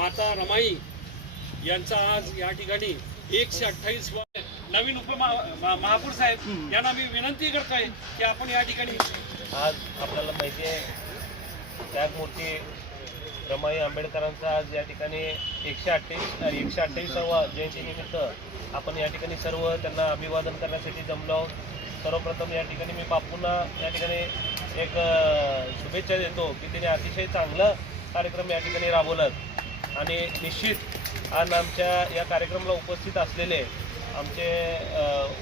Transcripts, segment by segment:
माता रमाई यांचा आज या ठिकाणी 128 नवीन महापौर साहेब यांना मी विनंती करतोय की आपण या ठिकाणी आज आपल्याला माहिती आहे त्यागमूर्ती रमाई आंबेडकरांचा आज या ठिकाणी 128वा जयंतीनिमित्त आपण या ठिकाणी सर्व त्यांना अभिवादन करण्यासाठी जमलो आहोत. सर्वप्रथम या ठिकाणी मी बापूंना या ठिकाणी एक शुभेच्छा देतो की त्यांनी अतिशय चांगला कार्यक्रम या ठिकाणी राबवलात आणि निश्चित आज आमच्या या कार्यक्रमाला उपस्थित असलेले आमचे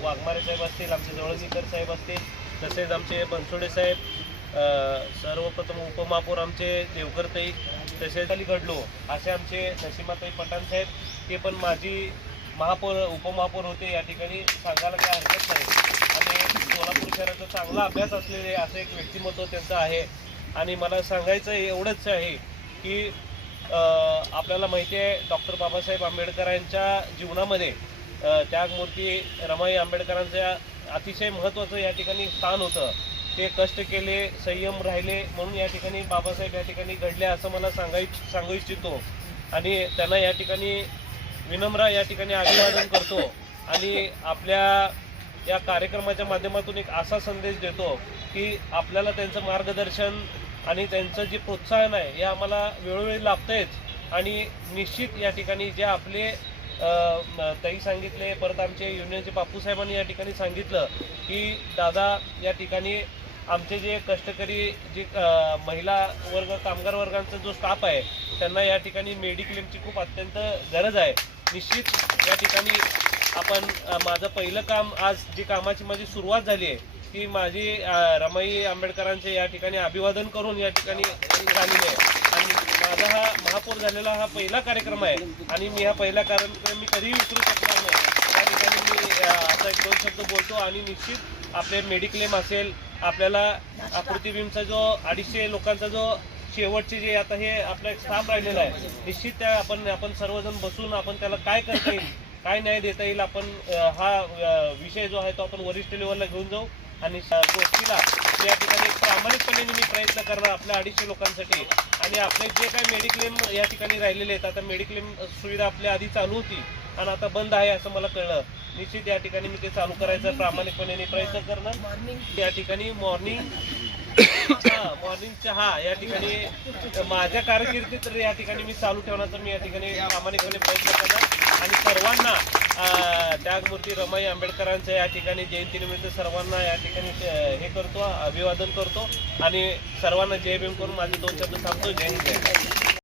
वाघमारे साहेब असतील, आमचे जवळगीकर साहेब असतील, तसेच आमचे बनसोडे साहेब, सर्वप्रथम उपमहापौर आमचे देवकरताई, तसेच अली घडलो असे आमचे नसीमाताई पठाण साहेब, ते पण माझी उपमहापौर होते. या ठिकाणी सांगायला काय हरकत नाही आणि सोलापूर शहराचा चांगला अभ्यास असलेले असं एक व्यक्तिमत्व त्यांचं आहे. आणि मला सांगायचं एवढंच आहे की आपल्याला माहिती आहे डॉक्टर बाबासाहेब आंबेडकरांच्या जीवनामध्ये त्यागमूर्ती रमाई आंबेडकरांच्या अतिशय महत्त्वाचं या ठिकाणी स्थान होतं. ते कष्ट केले, संयम राहिले, म्हणून या ठिकाणी बाबासाहेब या ठिकाणी घडले असं मला सांगू इच्छितो. आणि त्यांना या ठिकाणी विनम्र या ठिकाणी अभिवादन करतो आणि आपल्या या कार्यक्रमाच्या माध्यमातून एक असा संदेश देतो की आपल्याला त्यांचं मार्गदर्शन आणि त्यांचं जे प्रोत्साहन आहे हे आम्हाला वेळोवेळी लाभतंच. आणि निश्चित या ठिकाणी जे आपले ताई सांगितले, परत आमचे युनियनचे बापूसाहेबांनी या ठिकाणी सांगितलं की दादा या ठिकाणी आमचे जे कष्टकरी जे महिला वर्ग, कामगार वर्गांचा जो स्टाफ आहे त्यांना या ठिकाणी मेडिक्लेमची खूप अत्यंत गरज आहे. निश्चित या ठिकाणी आपण माझं पहिलं काम आज जी कामाची माझी सुरुवात झाली आहे ती माझी रमाई आंबेडकरांचे या ठिकाणी अभिवादन करून या ठिकाणी झालेली आहे. आणि माझा हा महापौर झालेला हा पहिला कार्यक्रम आहे आणि मी हा पहिला कार्यक्रम मी कधीही विसरू शकणार नाही. त्या ठिकाणी मी आता 1-2 शब्द बोलतो. आणि निश्चित आपले मेडिक्लेम असेल, आपल्याला प्रतिबिंबचा जो 250 लोकांचा जो शेवटचे जे आता हे आपला स्टाफ राहिलेला आहे, निश्चित त्या आपण सर्वजण बसून आपण त्याला काय करता येईल, काय न्याय देता येईल, आपण हा विषय जो आहे तो आपण वरिष्ठ लेवलला घेऊन जाऊ. आणि गोष्टीला या ठिकाणी प्रामाणिकपणे मी प्रयत्न करणार आपल्या 250 लोकांसाठी. आणि आपले जे काही मेडिक्लेम या ठिकाणी राहिलेले आहेत, आता मेडिक्लेम सुविधा आपल्या आधी चालू होती आणि आता बंद आहे असं मला कळलं. निश्चित या ठिकाणी मी ते चालू करायचं प्रामाणिकपणे प्रयत्न करणार. या ठिकाणी मॉर्निंग चहा या ठिकाणी माझ्या कारकिर्दीत तर या ठिकाणी मी चालू ठेवण्याचा मी या ठिकाणी प्रामाणिकपणे प्रयत्न करणार. आणि सर्वांना त्यागमूर्ती रमाई आंबेडकरांच्या या ठिकाणी जयंतीनिमित्त सर्वांना या ठिकाणी हे करतो, अभिवादन करतो आणि सर्वांना जय भीम करून माझे 2 शब्द सांगतो. जय हिंद.